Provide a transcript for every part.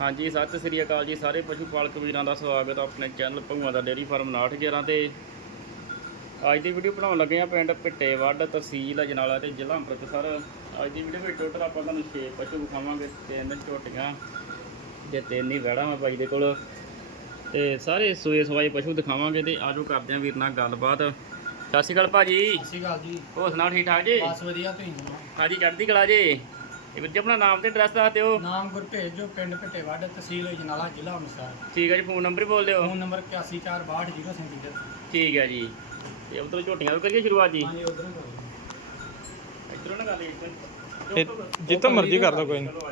ਹਾਂਜੀ ਸਤਿ ਸ੍ਰੀ ਅਕਾਲ ਜੀ ਸਾਰੇ ਪਸ਼ੂ ਪਾਲਕ ਵੀਰਾਂ ਦਾ ਸਵਾਗਤ ਹੈ ਆਪਣੇ ਚੈਨਲ ਭੰਗਵਾ ਦਾ ਡੇਅਰੀ ਫਾਰਮ 911 ਤੇ। ਅੱਜ ਦੀ ਵੀਡੀਓ ਬਣਾਉਣ ਲੱਗੇ ਆ ਪਿੰਡ ਪਿੱਟੇਵੱਡ ਤਹਿਸੀਲ ਅਜਨਾਲਾ ਤੇ ਜ਼ਿਲ੍ਹਾ ਅੰਮ੍ਰਿਤਸਰ। ਅੱਜ ਦੀ ਵੀਡੀਓ ਵਿੱਚ ਟੋਟਲ ਆਪਾਂ ਤੁਹਾਨੂੰ 6 ਪਸ਼ੂ ਵਿਖਾਵਾਂਗੇ ਤਿੰਨ ਝੋਟੀਆਂ ਜੇ ਤਿੰਨ ਹੀ ਵੜਾ ਵਾ ਬਾਈ ਦੇ ਕੋਲ। ਤੇ ਸਾਰੇ ਸੂਏ ਸਵਾਏ ਪਸ਼ੂ ਦਿਖਾਵਾਂਗੇ ਤੇ ਆਜੋ ਕਰਦੇ ਆ ਵੀਰ ਨਾਲ ਗੱਲਬਾਤ। ਸਤਿ ਸ਼੍ਰੀ ਅਕਾਲ ਭਾਜੀ। ਸਤਿ ਸ਼੍ਰੀ ਅਕਾਲ ਜੀ। ਹੋਰ ਸੁਣਾਓ ਠੀਕ ਠਾਕ ਜੀ? ਬਸ ਵਧੀਆ ਤੁਸੀਂ ਸੁਣਾਓ? ਹਾਂਜੀ ਚੜ੍ਹਦੀ ਕਲਾ ਜੀ? ਇਹ ਵੀਰ ਜੀ ਆਪਣਾ ਨਾਮ ਤੇ ਐਡਰੈਸ ਦੱਸ ਦਿਓ। ਨਾਮ ਗੁਰਭੇਜ ਜੋ ਪਿੰਡ ਭਟੇਵੱਡ ਤਹਿਸੀਲ ਜਨਾਲਾ ਜ਼ਿਲ੍ਹਾ ਅੰਮ੍ਰਿਤਸਰ। ਠੀਕ ਹੈ ਜੀ ਫੋਨ ਨੰਬਰ ਹੀ ਬੋਲ ਦਿਓ। ਫੋਨ ਨੰਬਰ 81462037 ਠੀਕ ਹੈ ਜੀ। ਤੇ ਉਧਰੋਂ ਝੋਟੀਆਂ ਵੀ ਕਰੀਏ ਸ਼ੁਰੂਆਤ ਜੀ? ਹਾਂਜੀ ਉਧਰੋਂ ਕਰੋ। ਇਧਰੋਂ ਨਾ ਕਰ ਲਈ ਇਹ ਜਿੱਥੋਂ ਮਰਜ਼ੀ ਕਰ ਦੋ ਕੋਈ ਤੋਂ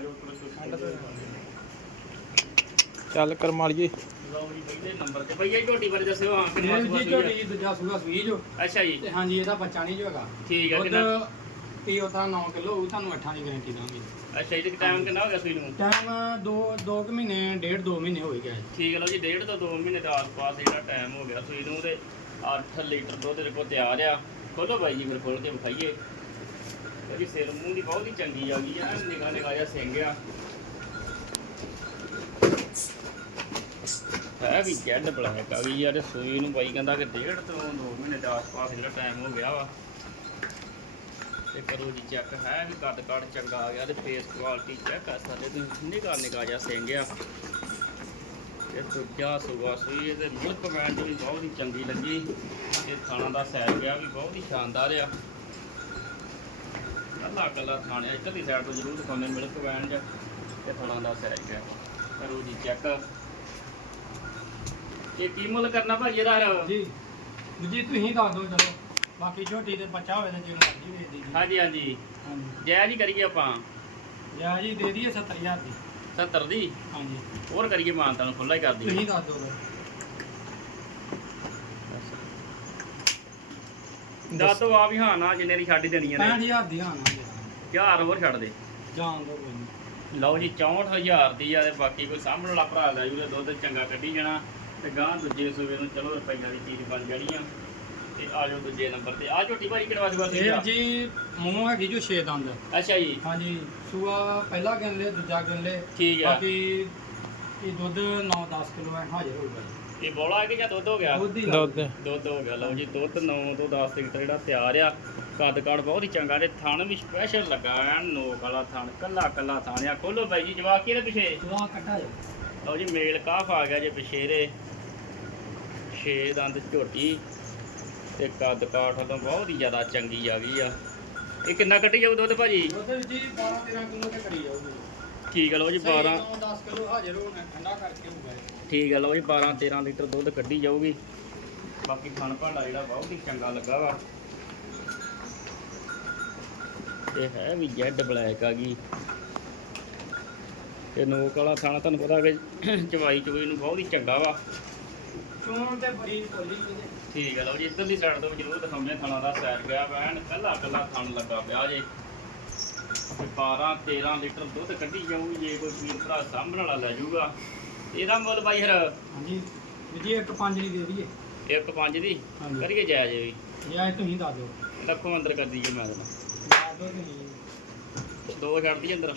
ਚੱਲ ਕਰ ਮਾਰੀਏ। ਲਓ ਜੀ ਪਹਿਲੇ ਨੰਬਰ ਤੇ। ਭਈਆ ਝੋਟੀ ਬਾਰੇ ਦੱਸਿਓ ਹਾਂ ਕਿੰਨਾ ਸੂਆ ਜੀ? ਝੋਟੀ ਦੂਜਾ ਸੂਆ ਸੂਈ ਜੋ। ਅੱਛਾ ਜੀ। ਤੇ ਹਾਂਜੀ ਇਹਦਾ ਬੱਚਾ ਨਹੀਂ ਜੋ ਹੈਗਾ। ਠੀਕ ਹੈ ਕਿੰਨਾ? ਕੀ ਉਤਾਂ 9 ਕਿਲੋ ਉਹ ਤੁਹਾਨੂੰ 8 ਦੀ ਗਾਰੰਟੀ ਦਾਂਗੇ ਅੱਛਾ ਜੀ ਟਾਈਮ ਕਿੰਨਾ ਹੋ ਗਿਆ ਸੂਈ ਨੂੰ? ਟਾਈਮ 2 2 ਮਹੀਨੇ ਡੇਢ 2 ਮਹੀਨੇ ਹੋ ਗਏ। ਠੀਕ ਹੈ ਲਓ ਜੀ ਡੇਢ ਤੋਂ 2 ਮਹੀਨੇ ਦੇ ਆਸ-ਪਾਸ ਜਿਹੜਾ ਟਾਈਮ ਹੋ ਗਿਆ ਸੂਈ ਨੂੰ ਤੇ 8 ਲੀਟਰ ਦੁੱਧ ਦੇ ਕੋਲ ਤਿਆਰ ਆ। ਖੋਲੋ ਬਾਈ ਜੀ ਮੇਰੇ ਖੋਲ ਕੇ ਵਿਖਾਈਏ। ਇਹਦੀ ਸਿਰ ਮੂੰਹ ਦੀ ਬਹੁਤ ਹੀ ਚੰਗੀ ਆ ਗਈ ਆ ਨਿਗਾਹ ਨਿਗਾਹ ਜਿਹਾ ਸਿੰਘ ਆ। ਹੈ ਵੀ ਜੈਡ ਬਲੈਕ ਆ ਗਈ ਯਾਰ ਸੂਈ ਨੂੰ ਬਾਈ ਕਹਿੰਦਾ ਕਿ ਡੇਢ ਤੋਂ 2 ਮਹੀਨੇ ਦੇ ਆਸ-ਪਾਸ ਜਿਹੜਾ ਟਾਈਮ ਹੋ ਗਿਆ ਵਾ। ਤੇ ਕਰੋ ਜੀ ਚੈੱਕ ਹੈ ਵੀ ਕੱਦ ਕੱਦ ਚੰਗਾ ਆ ਗਿਆ ਤੇ ਫੇਸ ਕੁਆਲਿਟੀ ਚੈੱਕ ਕਰ ਸਕਦੇ ਤੁਸੀਂ ਨਿਗਾਹ ਨਿਗਾਹ ਜਿਹਾ ਸਿੰਘ ਆ। ਇਹ ਦੂਜਾ ਸੂਆ ਸੂਈ ਇਹਦੇ ਮਿਲਕ ਵੈਨ ਵੀ ਬਹੁਤ ਹੀ ਚੰਗੀ ਲੱਗੀ। ਤੇ ਥਾਣਾ ਦਾ ਸੈਰ ਗਿਆ ਵੀ ਬਹੁਤ ਹੀ ਸ਼ਾਨਦਾਰ ਆ। ਅੱਲਾ ਕੱਲਾ ਥਾਣੇ ਇੱਧਰਲੀ ਸਾਈਡ ਤੋਂ ਜ਼ਰੂਰ ਦਿਖਾਉਂਦੇ ਮਿਲਕ ਵੈਨ ਤੇ ਥਾਣਾ ਦਾ ਸੈਰ ਗਿਆ ਕਰੋ ਜੀ ਚੈੱਕ ਇਹ ਕੀ ਮੁੱਲ ਕਰਨਾ ਭਾਜੀ ਇਹਦਾ? ਜੀ ਜੀ, ਤੁਸੀਂ ਦੱਸ ਦਿਓ ਚਲੋ। ਬਾਕੀ ਝੋਟੀ ਦੇ ਬੱਚਾ ਹੋਵੇ ਤੇ ਜਿਹੜਾ ਮਰਜ਼ੀ ਦੀ ਜੀ ਹਾਂਜੀ ਹਾਂਜੀ। ਹਾਂਜੀ। ਜੈ ਜੀ ਕਰੀਏ ਆਪਾਂ? ਯਾ ਜੀ ਦੇ ਦਈਏ 70000 ਦੀ। 70 ਦੀ? ਹਾਂਜੀ। ਹੋਰ ਕਰੀਏ ਮਾਨਤਾ ਨੂੰ ਖੁੱਲਾ ਹੀ ਕਰ ਦਈਏ। ਤੁਸੀਂ ਦੱਸ ਦਿਓ ਫਿਰ। ਦੱਸ ਆ ਵੀ ਹਾਂ ਨਾ ਜਿੰਨੇ ਦੀ ਛੱਡ ਹੀ ਦੇਣੀਆਂ ਨੇ। 65000 ਦੀ ਹਾਂ ਨਾ। ਜੀ। ਹਜ਼ਾਰ ਹੋਰ ਛੱਡ ਦੇ। ਜਾਣ ਦੋ ਕੋਈ ਨਹੀਂ ਲਓ ਜੀ 64000 ਦੀ ਆ ਤੇ ਬਾਕੀ ਕੋਈ ਸਾਹਮਣੇ ਵਾਲਾ ਭਰਾ ਲੈ ਜੂਗਾ ਦੁੱਧ ਚੰਗਾ ਕੱਢੀ ਜਾਣਾ ਤੇ ਗਾਂ ਦੂਜੇ ਸੂਬੇ ਨੂੰ ਚਲੋ ਰੁਪਈਆ ਦੀ ਚੀਜ਼ ਬਣ ਜਾਣੀ ਆ। ਤੇ ਆ ਜਾਓ ਦੂਜੇ ਨੰਬਰ ਤੇ। ਆ ਝੋਟੀ ਭਾਈ ਕਿਹੜਾ ਵਾਜੂਗਾ ਇਹ ਜੀ ਮੂੰਹ ਹੈਗੀ ਜੋ 6 ਦੰਦ। ਅੱਛਾ ਜੀ। ਹਾਂਜੀ ਸੂਆ ਪਹਿਲਾ ਗਿਣ ਲੈ ਦੂਜਾ ਗਿਣ ਲੈ ਠੀਕ ਆ। ਬਾਕੀ ਇਹ ਦੁੱਧ 9-10 ਕਿਲੋ ਹੈ ਹਾਜ਼ਰ ਹੋਊਗਾ। ਇਹ ਬੋਲਾ ਹੈ ਕਿ ਜਾਂ ਦੁੱਧ ਹੋ ਗਿਆ? ਦੁੱਧ। ਦੁੱਧ। ਦੁੱਧ ਹੋ ਗਿਆ। ਲਓ ਜੀ ਦੁੱਧ 9 ਤੋਂ 10 ਲੀਟਰ ਜਿਹੜਾ ਤਿਆਰ ਆ। ਕੱਦ ਕਾਠ ਬਹੁਤ ਹੀ ਚੰਗਾ ਤੇ ਥਣ ਵੀ ਸਪੈਸ਼ਲ ਲੱਗਾ ਐ। ਨੋਕ ਵਾਲਾ ਥਣ ਕੱਲਾ ਕੱਲਾ ਥਣ ਆ। ਖੋਲੋ ਬਾਈ ਜੀ ਜਵਾਕ ਕਿਹਦੇ ਪਿਛੇ? ਜਵਾ ਕੱਟਾ ਜਾ। ਲਓ ਜੀ ਮੇਲ ਕਾਫ ਆ ਗਿਆ ਜੇ ਪਿਛੇਰੇ ਛੇ ਦੰਦ ਝੋਟੀ। ਤੇ ਕੱਦ ਕਾਠ ਤੋਂ ਬਹੁਤ ਹੀ ਜ਼ਿਆਦਾ ਚੰਗੀ ਆ ਗਈ ਆ। ਇਹ ਕਿੰਨਾ ਕੱਢੀ ਜਾਊ ਦੁੱਧ ਭਾਜੀ? ਦੁੱਧ ਜੀ 12-13 ਕਿਲੋ ਤੇ ਕਰੀ ਜਾਊਗੀ। ਠੀਕ ਆ ਲਓ ਜੀ 12 9-10 ਕਿਲੋ ਹਾਜ਼ਰ ਹੋਣਾ ਠੰਡਾ ਕਰਕੇ ਹੋਊਗਾ। ਠੀਕ ਆ ਲਓ ਜੀ 12 13 ਲੀਟਰ ਦੁੱਧ ਕੱਢੀ ਜਾਊਗੀ। ਬਾਕੀ ਥਣ ਭਾਂਡਾ ਜਿਹੜਾ ਬਹੁਤ ਹੀ ਚੰਗਾ ਲੱਗਾ ਵਾ। ਇਹ ਹੈ ਵੀ ਜੈਡ ਬਲੈਕ ਆ ਗਈ। ਤੇ ਨੋਕ ਵਾਲਾ ਥਾਣਾ ਤੁਹਾਨੂੰ ਪਤਾ ਕਿ ਚਵਾਈ ਚਵਾਈ ਨੂੰ ਬਹੁਤ ਹੀ ਚੰਗਾ ਵਾ। ਚੋਣ ਤੇ ਬੜੀ ਕੋਲੀ ਠੀਕ ਹੈ ਲਓ ਜੀ ਇੱਧਰਲੀ ਸਾਈਡ ਤੋਂ ਵੀ ਜ਼ਰੂਰ ਦਿਖਾਉਂਦੇ ਥਣਾ ਦਾ ਸੈਰ ਗਿਆ ਵੈਨ ਕੱਲਾ ਕੱਲਾ ਥਣ ਲੱਗਾ ਪਿਆ ਜੇ। ਤੇ 12 13 ਲੀਟਰ ਦੁੱਧ ਕੱਢੀ ਜਾਊਗੀ ਜੇ ਕੋਈ ਵੀਰ ਭਰਾ ਸਾਂਭਣ ਵਾਲਾ ਲੈ ਜਾਊਗਾ। ਇਹਦਾ ਮੁੱਲ ਬਾਈ ਹਰ ਹਾਂਜੀ ਜੀ ਇੱਕ ਪੰਜ ਦੀ ਦੇ ਦਈਏ। ਇੱਕ ਪੰਜ ਦੀ। ਕਰੀਏ ਜਾਇਜ਼ ਵੀ। ਜਾਂ ਇਹ ਤੁਸੀਂ ਦੱਸ ਦਿਓ। ਲੱਖੋਂ ਅੰਦਰ ਕਰ ਦਈਏ ਮੈਂ ਦੋ ਛੱਡ ਦਈਏ ਅੰਦਰ।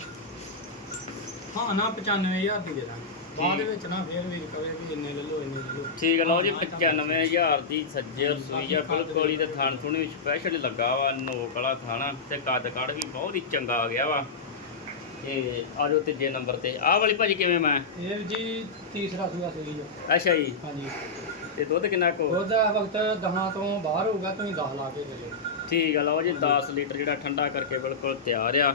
ਹਾਂ ਨਾ 95000 ਦੀ ਦੇ ਦਾਂਗੇ। ਬਾਅਦ ਦੇ ਵਿੱਚ ਨਾ ਫੇਰ ਵੀ ਕਵੇ ਵੀ ਇੰਨੇ ਲੈ ਲਓ ਇੰਨੇ ਲੈ ਲਓ। ਠੀਕ ਹੈ ਲਓ ਜੀ 95000 ਦੀ ਸੱਜੇ ਰਸੋਈ ਆ। ਬਿਲਕੁਲ ਹੀ ਤੇ ਥਣ ਥੁਣ ਵੀ ਸਪੈਸ਼ਲ ਲੱਗਾ ਵਾ ਨੋਕ ਵਾਲਾ ਥਾਣਾ ਤੇ ਕੱਦ ਕੱਢ ਵੀ ਬਹੁਤ ਹੀ ਚੰਗਾ ਆ ਗਿਆ ਵਾ। ਤੇ ਆ ਜਾਓ ਤੀਜੇ ਨੰਬਰ ਤੇ। ਆਹ ਵਾਲੀ ਭਾਜੀ ਕਿਵੇਂ ਮੈਂ? ਇਹ ਜੀ ਤੀਸਰਾ ਸੂਆ ਸੂਈ ਜੋ ਅੱਛਾ ਜੀ। ਹਾਂਜੀ। ਤੇ ਦੁੱਧ ਕਿੰਨਾ ਕੋ? ਦੁੱਧ ਇਸ ਵਕਤ 10 ਤੋਂ ਬਾਹਰ ਹੋਊਗਾ ਤੁਸੀਂ 10 ਲਾ ਕੇ ਦੇ ਦਿਓ ਠੀਕ ਆ ਲਓ ਜੀ 10 ਲੀਟਰ ਜਿਹੜਾ ਠੰਡਾ ਕਰਕੇ ਬਿਲਕੁਲ ਤਿਆਰ ਆ।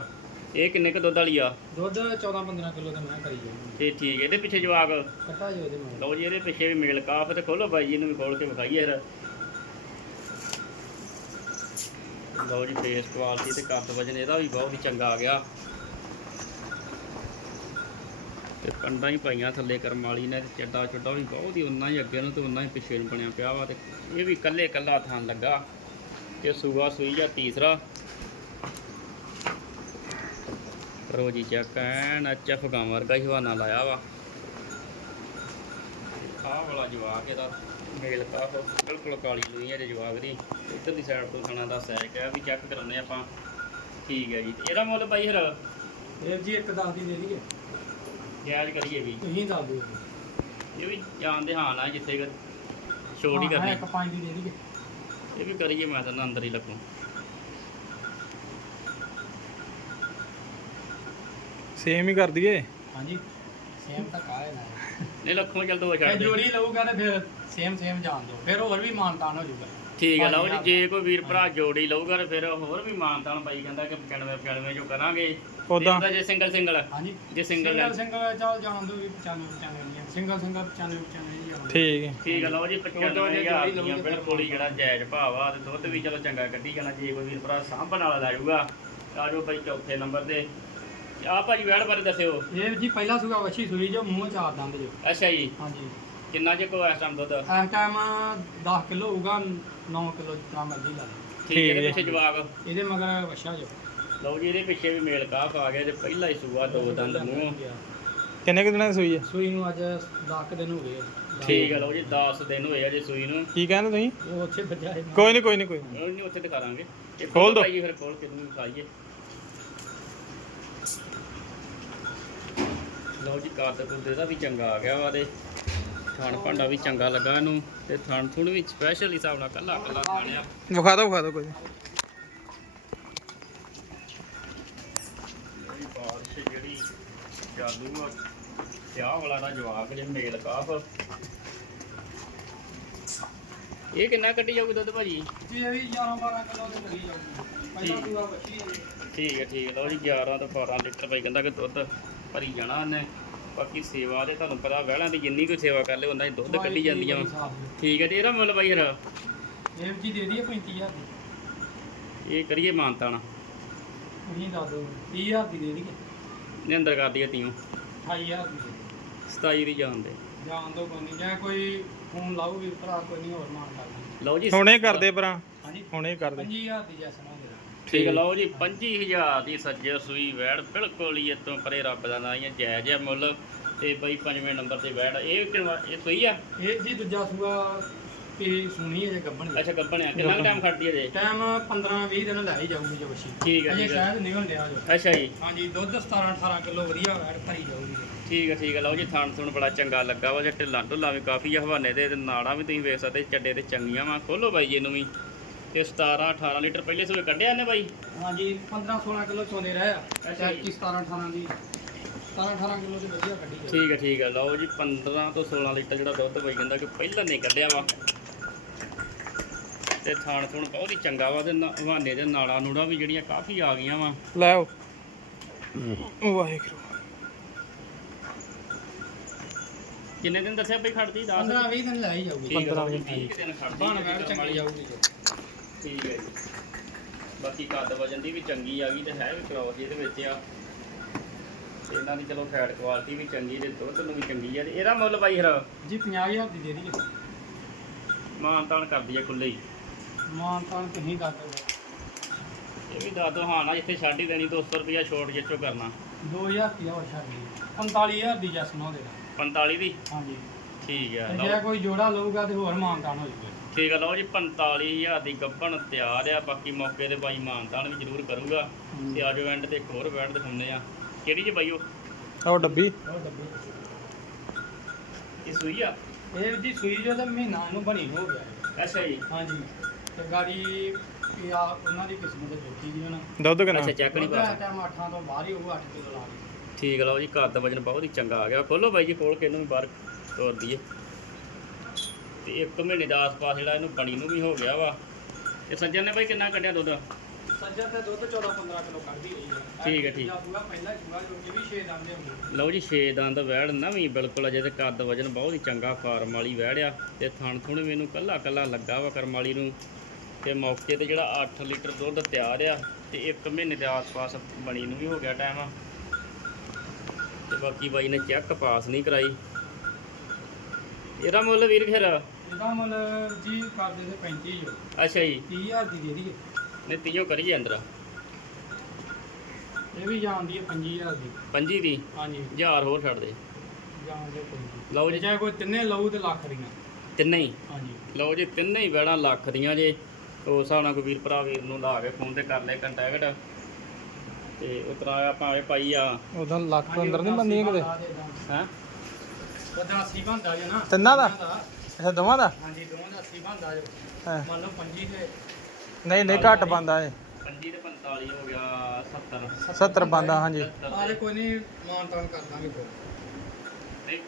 ਇਹ ਕਿੰਨੇ ਕ ਦੁੱਧ ਵਾਲੀ ਆ? ਦੁੱਧ 14 15 ਕਿਲੋ ਦਾ ਮੈਂ ਕਰੀ ਜਾਊਂਗਾ। ਇਹ ਠੀਕ ਇਹਦੇ ਪਿੱਛੇ ਜਵਾਗ ਕੱਟਾ ਜੋ ਇਹਦੇ ਨਾਲ। ਲਓ ਜੀ ਇਹਦੇ ਪਿੱਛੇ ਵੀ ਮੇਲ ਕਾਫ ਤੇ ਖੋਲੋ ਬਾਈ ਜੀ ਨੂੰ ਵੀ ਖੋਲ ਕੇ ਵਿਖਾਈਏ ਫਿਰ। ਲਓ ਜੀ ਫੇਸ ਕੁਆਲਿਟੀ ਤੇ ਕੱਦ ਵਜਨ ਇਹਦਾ ਵੀ ਬਹੁਤ ਹੀ ਚੰਗਾ ਆ ਗਿਆ। ਤੇ ਕੰਡਾਂ ਹੀ ਪਾਈਆਂ ਥੱਲੇ ਕਰਮ ਵਾਲੀ ਨੇ ਤੇ ਚੱਡਾ ਚੱਡਾ ਵੀ ਬਹੁਤ ਹੀ ਉਨਾ ਹੀ ਅੱਗੇ ਨੂੰ ਤੇ ਉਨਾ ਹੀ ਪਿੱਛੇ ਨੂੰ ਬਣਿਆ ਪਿਆ ਵਾ ਤੇ ਇਹ ਵੀ ਕੱਲੇ ਕੱਲਾ ਥਾਂ ਲੱਗਾ। ਤੇ ਸੂਆ ਸੂਈ ਜਾਂ ਤੀਸਰਾ। ਰੋਜੀ ਚੈੱਕ ਐਨ ਅੱਛਾ ਫਗਾਂ ਵਰਗਾ ਹੀ ਹਵਾਨਾ ਲਾਇਆ ਵਾ। ਆਹ ਵਾਲਾ ਜਵਾਕ ਇਹਦਾ ਮੇਲ ਕਾਫ ਬਿਲਕੁਲ ਕਾਲੀ ਲੋਈ ਹੈ ਜੇ ਜਵਾਕ ਦੀ। ਇੱਧਰਲੀ ਸਾਈਡ ਤੋਂ ਥਣਾ ਦਾ ਸੈਕ ਹੈ ਵੀ ਚੈੱਕ ਕਰਾਉਂਦੇ ਆਪਾਂ। ਠੀਕ ਹੈ ਜੀ। ਤੇ ਇਹਦਾ ਮੁੱਲ ਬਾਈ ਫਿਰ? ਇਹ ਜੀ ਇੱਕ 10 ਦੀ ਦੇ ਦਈਏ। ਜਾਇਜ਼ ਕਰੀਏ ਵੀ। ਤੁਸੀਂ ਦੱਸ ਦਿਓ। ਇਹ ਵੀ ਜਾਣਦੇ ਹਾਂ ਨਾ ਜਿੱਥੇ ਛੋਟ ਹੀ ਕਰਨੀ। ਇੱਕ ਪੰਜ ਦੀ ਦੇ ਦਈਏ। ਇਹ ਵੀ ਕਰੀਏ ਮੈਂ ਤਾਂ ਅੰਦਰ ਹੀ ਲੱਗੂ। ਸੇਮ ਹੀ ਕਰ ਦਈਏ। ਹਾਂਜੀ। ਸੇਮ ਤਾਂ ਕਾਹ ਨਾ ਨਹੀਂ ਲੱਖੋਂ ਚੱਲ ਦੋ ਛੱਡ ਦੇ। ਜੋੜੀ ਲਊਗਾ ਤੇ ਫਿਰ ਸੇਮ ਸੇਮ ਜਾਣ ਦਿਓ। ਫਿਰ ਹੋਰ ਵੀ ਮਾਨਤਾਨ ਹੋ ਜਾਊਗਾ। ਠੀਕ ਹੈ ਲਓ ਜੀ ਜੇ ਕੋਈ ਵੀਰ ਭਰਾ ਜੋੜੀ ਲਊਗਾ ਤੇ ਫਿਰ ਹੋਰ ਵੀ ਮਾਨਤਾਨ ਬਾਈ ਕਹਿੰਦਾ ਕਿ 95 95 ਜੋ ਕਰਾਂਗੇ। ਉਦਾਂ ਜੇ ਸਿੰਗਲ ਸਿੰਗਲ ਹਾਂਜੀ। ਜੇ ਸਿੰਗਲ ਸਿੰਗਲ ਸਿੰਗਲ ਚੱਲ ਜਾਣ ਦਿਓ ਵੀ 95 95 ਦੀਆਂ। ਸਿੰਗਲ ਸਿੰਗਲ 95 95 ਦੀਆਂ ਠੀਕ ਹੈ। ਠੀਕ ਹੈ ਲਓ ਜੀ ਉਦੋਂ ਜੇ 95000 ਜੋੜੀ ਦੀਆਂ ਬਿਲਕੁਲ ਹੀ ਜਿਹੜਾ ਜਾਇਜ਼ ਭਾਅ ਆ ਤੇ ਦੁੱਧ ਵੀ ਚਲੋ ਚੰਗਾ ਕੱਢੀ ਜਾਣਾ। ਜੇ ਕੋਈ ਵੀਰ ਭਰਾ ਸਾਂਭਣ ਵਾਲਾ ਲੈ ਜਾਊਗਾ ਆ ਜਾਓ ਭਾਈ ਚੌਥੇ ਨੰਬਰ ਤੇ ਆ ਭਾਜੀ ਵੈੜ ਬਾਰੇ ਦੱਸਿਓ। ਇਹ ਜੀ ਪਹਿਲਾ ਸੁਗਾ ਵੱਛੀ ਸੂਈ ਜੋ ਮੂੰਹ ਚਾਰ ਦੰਦ ਜੋ। ਅੱਛਾ ਜੀ। ਹਾਂਜੀ। ਕਿੰਨਾ ਜੇ ਕੋ ਇਸ ਟਾਈਮ ਦੁੱਧ? ਇਸ ਟਾਈਮ 10 ਕਿਲੋ ਹੋਊਗਾ 9 ਕਿਲੋ ਜਿੰਨਾ ਮਰਜ਼ੀ ਲਾ ਲਓ। ਠੀਕ ਹੈ ਹੈ। ਪਿੱਛੇ ਜਵਾਬ ਇਹਦੇ ਮਗਰ ਵੱਛਾ ਜੋ। ਲਓ ਜੀ ਇਹਦੇ ਪਿੱਛੇ ਵੀ ਮੇਲ ਕਾਫ ਆ ਗਿਆ ਤੇ ਪਹਿਲਾ ਹੀ ਸੂਆ ਦੋ ਦੰਦ ਮੂੰਹ। ਕਿੰਨੇ ਕੁ ਦਿਨਾਂ ਦੀ ਸੂਈ ਹੈ? ਸੂਈ ਨੂੰ ਅੱਜ 10 ਦਿਨ ਹੋ ਗਏ ਠੀਕ ਹੈ ਲਓ ਜੀ 10 ਦਿਨ ਹੋਏ ਆ ਜੇ ਸੂਈ ਨੂੰ। ਕੀ ਕਹਿੰਦੇ ਤੁਸੀਂ? ਉਹ ਉੱਥੇ ਹੈ ਕੋਈ ਨਹੀਂ ਕੋਈ ਨਹੀਂ ਕੋਈ ਨਹੀਂ ਉੱਥੇ ਦਿਖਾ ਦਾਂਗੇ। ਖੋਲ ਦਿਓ। ਪਾਈਏ ਫਿਰ ਖੋਲ ਕੇ ਨੂੰ ਖਾਈਏ ਲਓ ਜੀ ਕਾਦ ਕੁੱਦੇ ਦਾ ਵੀ ਚੰਗਾ ਆ ਗਿਆ ਵਾ ਤੇ ਥਣ ਭਾਂਡਾ ਵੀ ਚੰਗਾ ਲੱਗਾ ਇਹਨੂੰ ਤੇ ਥਣ ਥੁਣ ਵੀ ਸਪੈਸ਼ਲ ਹਿਸਾਬ ਨਾਲ ਕੱਲਾ ਕੱਲਾ ਖਾਣਿਆ ਵਿਖਾ ਦਿਓ ਵਿਖਾ ਦਿਓ ਕੋਈ। ਬਾਰਿਸ਼ ਜਿਹੜੀ ਚਾਲੂ ਆ ਵਿਆਹ ਵਾਲਾ ਦਾ ਜਵਾਬ ਜੇ ਮੇਲ ਕਾਫ। ਇਹ ਕਿੰਨਾ ਕੱਢੀ ਜਾਊਗੀ ਦੁੱਧ ਭਾਜੀ? ਜੀ ਇਹ ਵੀ 11 12 ਕਿਲੋ ਤੇ ਲੱਗੀ ਜਾਊਗੀ। ਪਹਿਲਾ ਵੱਛੀ ਹੈ ਠੀਕ ਹੈ ਠੀਕ ਹੈ। ਲਓ ਜੀ 11 ਤੋਂ 12 ਲੀਟਰ ਭਾਈ ਕਹਿੰਦਾ ਕਿ ਦੁੱਧ। ਭਰੀ ਜਾਣਾ ਉਹਨੇ। ਬਾਕੀ ਸੇਵਾ ਦੇ ਤੁਹਾਨੂੰ ਪਤਾ ਵਹਿਲਾਂ ਦੀ ਜਿੰਨੀ ਕੋਈ ਸੇਵਾ ਕਰ ਲੇ ਉਹਨਾਂ ਹੀ ਦੁੱਧ ਕੱਢੀ ਜਾਂਦੀਆਂ। ਵਾਂ। ਠੀਕ ਹੈ ਤੇ ਇਹਦਾ ਮੁੱਲ ਬਾਈ ਫਿਰ? ਇਹ ਜੀ ਦੇ ਦਈਏ 35000 ਦੀ। ਇਹ ਕਰੀਏ ਮਾਨਤਾ ਨਾ ਤੁਸੀਂ ਦੱਸ ਦਿਓ 30000 ਦੀ ਦੇ ਦਈਏ। ਨੇ ਅੰਦਰ ਕਰ ਦਈਏ ਤੀਓ। 28000 ਦੀ ਦੇ ਦਿਓ। 27 ਦੀ ਜਾਣ ਦੇ। ਜਾਣ ਦੋ ਕੋਈ ਨਹੀਂ ਜਾਂ ਕੋਈ ਫੋਨ ਲਾਓ ਵੀ ਭਰਾ ਕੋਈ ਨਹੀਂ ਹੋਰ ਮਾਨ ਕਰ ਲਓ ਜੀ ਹੁਣੇ ਕਰਦੇ ਪਰਾਂ ਹਾਂਜੀ। ਹੁਣੇ ਕਰਦੇ। 25000 ਦੀ ਜੈਸਾ ਨਾ ਦੇ ਠੀਕ ਲਓ ਜੀ 25000 ਦੀ ਸੱਜੇ ਸੂਈ ਵੈੜ ਬਿਲਕੁਲ ਹੀ ਇਤੋਂ ਪਰੇ ਰੱਬ ਦਾ ਨਾਂ ਹੀ ਹੈ ਜਾਇਜ਼ ਹੈ ਮੁੱਲ। ਤੇ ਬਈ ਪੰਜਵੇਂ ਨੰਬਰ ਤੇ ਵੈੜ ਇਹ ਕਿੰਨਾ ਇਹ ਸੂਈ ਆ? ਇਹ ਜੀ ਦੂਜਾ ਸੂਆ ਤੇ ਸੁਣੀ ਹੈ ਜੇ ਗੱਬਣ ਅੱਛਾ ਗੱਬਣ ਆ ਕਿੰਨਾ ਟਾਈਮ ਖੜਦੀ ਹੈ ਜੇ ਟਾਈਮ 15 20 ਦਿਨ ਲੈ ਹੀ ਜਾਊਗੀ ਜੇ ਵਸ਼ੀ ਠੀਕ ਹੈ ਅਜੇ ਠੀਕ ਸ਼ਾਇਦ ਨਿਕਲ ਲਿਆ ਜੋ। ਅੱਛਾ ਜੀ। ਹਾਂਜੀ ਦੁੱਧ 17 18 ਕਿਲੋ ਵਧੀਆ ਵੈੜ ਭਰੀ ਜਾਊਗੀ। ਠੀਕ ਹੈ ਠੀਕ ਹੈ। ਲਓ ਜੀ ਥਾਣ ਥੁਣ ਬੜਾ ਚੰਗਾ ਲੱਗਾ ਵਾ ਜੇ ਢਿੱਲਾਂ ਢੁੱਲਾਂ ਵੀ ਕਾਫੀ ਆ ਹਵਾਨੇ ਦੇ ਤੇ ਨਾੜਾਂ ਵੀ ਤੁਸੀਂ ਵੇਖ ਸਕਦੇ ਚੱਡੇ ਤੇ ਚੰਗੀਆਂ ਵਾ। ਖੋਲੋ ਬਾਈ ਜੀ ਇਹਨੂੰ ਵੀ। ਤੇ 17 18 ਲੀਟਰ ਪਹਿਲੇ ਸੂਏ ਕੱਢਿਆ ਨੇ ਬਾਈ? ਹਾਂਜੀ 15 16 ਕਿਲੋ ਚੋਂਦੇ ਰਹੇ ਆ। ਅੱਛਾ ਜੀ। 17 18 ਦੀ। 17 18 ਕਿਲੋ ਦੀ ਵਧੀਆ ਕੱਢੀ ਜਾਊ ਠੀਕ ਹੈ ਠੀਕ ਹੈ ਲਓ ਜੀ 15 ਤੋਂ 16 ਲੀਟਰ ਜਿਹੜਾ ਦੁੱਧ ਬਾਈ ਕਹਿੰਦਾ ਕਿ ਪਹਿਲਾਂ ਨਹੀਂ ਕੱਢਿਆ ਵਾ। ਤੇ ਥਾਣ ਥੁਣ ਬਹੁਤ ਹੀ ਚੰਗਾ ਵਾ ਤੇ ਨਾ- ਹਵਾਨੇ ਦੇ ਨਾੜਾਂ ਨੂੜਾਂ ਵੀ ਜਿਹੜੀਆਂ ਕਾਫੀ ਆ ਗਈਆਂ ਵਾ। ਲੈ ਆਓ। ਵਾਹਿਗੁਰੂ। ਕਿੰਨੇ ਦਿਨ ਦੱਸਿਆ ਬਈ ਖੜਦੀ? 10 15 20 ਦਿਨ ਲੈ ਹੀ ਜਾਊਗੀ। ਠੀਕ ਹੈ ਲਓ ਜੀ, 15 ਵੀਹ ਕੁ ਦਿਨ ਖੜਦੀ ਬਣ ਵੈੜ ਚੰਗੀ ਜਾਊਗੀ। ਜੋ ਠੀਕ ਹੈ ਜੀ। ਬਾਕੀ ਕੱਦ ਵਜਨ ਦੀ ਵੀ ਚੰਗੀ ਆ ਗਈ ਤੇ ਹੈ ਵੀ ਕ੍ਰੋਸ ਇਹਦੇ ਵਿੱਚ ਆ। ਤੇ ਇਹਨਾਂ ਦੀ ਚਲੋ ਫੈਟ ਕੁਆਲਿਟੀ ਵੀ ਚੰਗੀ ਤੇ ਦੁੱਧ ਨੂੰ ਵੀ ਚੰਗੀ ਆ। ਤੇ ਇਹਦਾ ਮੁੱਲ ਬਾਈ ਫਿਰ? ਜੀ 50000 ਦੀ ਦੇ ਦਈਏ। ਮਾਨ ਤਾਨ ਕਰਦੀ ਆ ਖੁੱਲੇ ਹੀ ਮਾਨ ਤਾਂ ਤੁਸੀਂ ਕਰ ਦਿਓ ਇਹ ਵੀ ਦੱਸ ਦੋ ਹਾਂ ਨਾ ਜਿੱਥੇ ਛੱਡ ਹੀ ਦੇਣੀ 200 ਰੁਪਿਆ ਛੋਟ ਜਿੱਚੋ ਕਰਨਾ। 2000 ਦੀ ਹੋਰ ਛੱਡ ਦੀ 45000 ਦੀ ਜੈਸ ਨਾ ਦੇ ਦਾਂ 45 ਦੀ? ਹਾਂਜੀ। ਠੀਕ ਆ ਲਓ ਜੇ ਕੋਈ ਜੋੜਾ ਲਊਗਾ ਤੇ ਹੋਰ ਮਾਨਤਾਨ ਹੋ ਜਾਊਗਾ। ਠੀਕ ਆ ਲਓ ਜੀ 45000 ਦੀ ਗੱਭਣ ਤਿਆਰ ਆ। ਬਾਕੀ ਮੌਕੇ ਤੇ ਬਾਈ ਮਾਨਤਾਨ ਵੀ ਜ਼ਰੂਰ ਕਰੂਗਾ। ਤੇ ਆਜੋ ਐਂਡ ਤੇ ਇੱਕ ਹੋਰ ਬੈਂਡ ਦਿਖਾਉਂਦੇ ਆ। ਕਿਹੜੀ ਜੀ ਬਾਈ ਉਹ? ਆਹ ਡੱਬੀ। ਇਹ ਸੂਈ ਆ? ਇਹ ਜੀ ਸੂਈ ਜੋ ਤਾਂ ਮਹੀਨਾ ਨੂੰ ਬਣੀ ਹੋ ਗਿਆ। ਹੈ। ਅੱਛਾ ਜੀ। ਹਾਂਜੀ। ਤੇ ਗਾੜੀ ਇਹ ਆ ਉਹਨਾਂ ਦੀ ਕਿਸਮਤ ਜੋਤੀ ਦੀ ਨਾ? ਦੁੱਧ ਕਿੰਨਾ? ਅੱਛਾ ਚੈੱਕ ਨਹੀਂ ਪਾ ਸਕਦਾ ਟਾਈਮ 8 ਤੋਂ ਬਾਹਰ ਹੀ ਹੋਊ 8 ਕਿਲੋ ਲਾ ਕੇ ਠੀਕ ਆ ਲਓ ਜੀ ਘਰ ਦਾ ਵਜਨ ਬਹੁਤ ਹੀ ਚੰਗਾ ਆ ਗਿਆ। ਖੋਲੋ ਬਾਈ ਜੀ ਖੋਲ ਕੇ ਇਹਨੂੰ ਵੀ ਬਾਹਰ ਤੋਰ ਦਈਏ। ਤੇ ਇੱਕ ਮਹੀਨੇ ਦਾ ਆਸ-ਪਾਸ ਜਿਹੜਾ ਇਹਨੂੰ ਬਣੀ ਨੂੰ ਵੀ ਹੋ ਗਿਆ ਵਾ। ਇਹ ਸੱਜਣ ਨੇ ਬਾਈ ਕਿੰਨਾ ਕੱਢਿਆ ਦੁੱਧ? ਸੱਜਾ ਤੇ ਦੁੱਧ 14 15 ਕਿਲੋ ਕੱਢਦੀ ਰਹੀ ਹੈ ਠੀਕ ਹੈ, ਠੀਕ। ਪੂਰਾ ਪਹਿਲਾ ਸੂਆ ਜੋ ਕਿ ਵੀ 6 ਦੰਦੇ ਹੁੰਦੇ ਲਓ ਜੀ 6 ਦੰਦ ਵੈੜ ਨਵੀਂ ਬਿਲਕੁਲ ਅਜੇ ਤੇ ਕੱਦ ਵਜਨ ਬਹੁਤ ਹੀ ਚੰਗਾ ਫਾਰਮ ਵਾਲੀ ਵੈੜ ਆ। ਤੇ ਥਣ ਥੁਣ ਵੀ ਇਹਨੂੰ ਕੱਲਾ ਕੱਲਾ ਲੱਗਾ ਵਾ ਕਰਮ ਵਾਲੀ ਨੂੰ। ਤੇ ਮੌਕੇ ਤੇ ਜਿਹੜਾ 8 ਲੀਟਰ ਦੁੱਧ ਤਿਆਰ ਆ ਤੇ ਇੱਕ ਮਹੀਨੇ ਦੇ ਆਸ-ਪਾਸ ਬਣੀ ਨੂੰ ਵੀ ਹੋ ਗਿਆ ਟਾਈਮ। ਤੇ ਬਾਕੀ ਬਾਈ ਨੇ ਚੈੱਕ ਪਾਸ ਨਹੀਂ ਕਰਾਈ। ਇਹਦਾ ਮੁੱਲ ਵੀਰ ਫਿਰ? ਇਹਦਾ ਮੁੱਲ ਜੀ ਕਰਦੇ ਤੇ 35 ਜੋ ਅੱਛਾ ਜੀ। 30000 ਦੀ ਦੇ ਦਈਏ। ਨੇ ਤੀਓ ਕਰੀਏ ਅੰਦਰ। ਇਹ ਵੀ ਜਾਂਦੀ ਹੈ 25000 ਦੀ। ਪੰਜੀ ਦੀ? ਹਾਂਜੀ। ਹਜ਼ਾਰ ਹੋਰ ਛੱਡ ਦੇ। ਜਾਂਦੇ ਕੋਈ ਲਓ ਜੇ। ਜੀ ਚਾਹੇ ਕੋਈ ਤਿੰਨੇ ਲਊ ਤੇ ਲੱਖ ਦੀਆਂ। ਤਿੰਨੇ ਹੀ? ਹਾਂਜੀ। ਲਓ ਜੀ ਤਿੰਨੇ ਹੀ ਵੈੜਾਂ ਲੱਖ ਦੀਆਂ ਜੇ। ਉਸ ਹਿਸਾਬ ਨਾਲ ਕੋਈ ਵੀਰ ਭਰਾ ਵੀਰ ਨੂੰ ਲਾ ਕੇ ਫੋਨ ਤੇ ਕਰ ਲੈ ਕੰਟੈਕਟ ਤੇ ਉਤਰਾ ਆਪਾਂ ਇਹ ਪਾਈ ਆ। ਉਦੋਂ ਲੱਖ ਤੋਂ ਅੰਦਰ ਨਹੀਂ ਬੰਦੀਆਂ ਕਿਤੇ? ਹੈ? ਉਹਦਾ 80 ਬੰਦਾ ਜੇ ਨਾ। ਤਿੰਨਾਂ ਦਾ? ਅੱਛਾ ਦੋਵਾਂ ਦਾ? ਹਾਂਜੀ ਦੋਵਾਂ ਦਾ 80 ਬੰਦਾ ਜੇ। ਹਾਂ। ਮੰਨ ਲਓ 25 ਤੇ ਨਹੀਂ ਨਹੀਂ ਘੱਟ ਬੰਦਾ ਏ 25 ਤੇ 45 ਹੋ ਗਿਆ 70 70 ਬੰਦਾ ਹਾਂਜੀ। ਆਲੇ ਕੋਈ ਨਹੀਂ ਮਾਨ ਤਾਨ ਕਰ ਦਾਂਗੇ ਫਿਰ। ਨਹੀਂ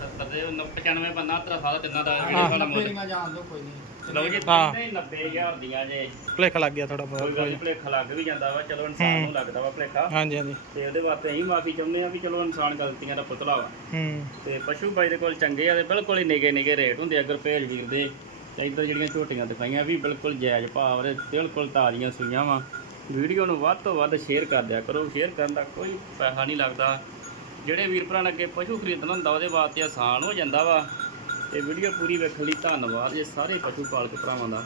70 ਦੇ 95 ਬੰਦਾ ਤੇਰਾ ਸਾਰਾ ਤਿੰਨਾਂ ਦਾ ਹਾਂ। ਵੀਡੀਓ ਵਾਲਾ ਮੁੱਲ। ਮੇਰੀਆਂ ਜਾਣ ਦੋ ਕੋਈ ਨਹੀਂ। ਲਓ ਜੀ ਹਾਂ। ਨਹੀਂ 90000 ਦੀਆਂ ਜੇ। ਭੁਲੇਖਾ ਲੱਗ ਗਿਆ ਥੋੜਾ ਕੋਈ ਬਹੁਤ ਗੱਲ ਨੀ, ਭੁਲੇਖਾ ਲੱਗ ਵੀ ਜਾਂਦਾ ਵਾ ਚਲੋ ਇਨਸਾਨ ਨੂੰ ਲੱਗਦਾ ਵਾ ਭੁਲੇਖਾ। ਹਾਂਜੀ ਹਾਂਜੀ। ਤੇ ਉਹਦੇ ਵਾਸਤੇ ਅਸੀਂ ਮਾਫੀ ਚਾਹੁੰਦੇ ਆ ਵੀ ਚਲੋ ਇਨਸਾਨ ਗਲਤੀਆਂ ਦਾ ਪੁਤਲਾ ਵਾ। ਹੂੰ। ਤੇ ਪਸ਼ੂ ਬਾਈ ਦੇ ਕੋਲ ਚੰਗੇ ਆ ਤੇ ਬਿਲਕੁਲ ਹੀ ਨਿਗੇ ਨਿਗੇ ਰੇਟ ਹੁੰਦੇ ਅਗਰ ਭੇਜ ਵੀਰ ਦੇ। ਤੇ ਇੱਧਰ ਜਿਹੜੀਆਂ ਝੋਟੀਆਂ ਦਿਖਾਈਆਂ ਵੀ ਬਿਲਕੁਲ ਜਾਇਜ਼ ਭਾਅ ਦੇ ਬਿਲਕੁਲ ਤਾਜ਼ੀਆਂ ਸੂਈਆਂ ਵਾ। ਵੀਡੀਓ ਨੂੰ ਵੱਧ ਤੋਂ ਵੱਧ ਸ਼ੇਅਰ ਕਰ ਦਿਆ ਕਰੋ ਸ਼ੇਅਰ ਕਰਨ ਦਾ ਕੋਈ ਪੈਸਾ ਨਹੀਂ ਲੱਗਦਾ। ਜਿਹੜੇ ਵੀਰ ਭਰਾ ਨੇ ਅੱਗੇ ਪਸ਼ੂ ਖਰੀਦਣਾ ਹੁੰਦਾ ਉਹਦੇ ਵਾਸਤੇ ਆਸਾਨ ਹੋ ਜਾਂਦਾ ਵਾ। ਇਹ ਵੀਡੀਓ ਪੂਰੀ ਵੇਖਣ ਲਈ ਧੰਨਵਾਦ। ਜੀ ਸਾਰੇ ਪਸ਼ੂ ਪਾਲਕ ਭਰਾਵਾਂ ਦਾ।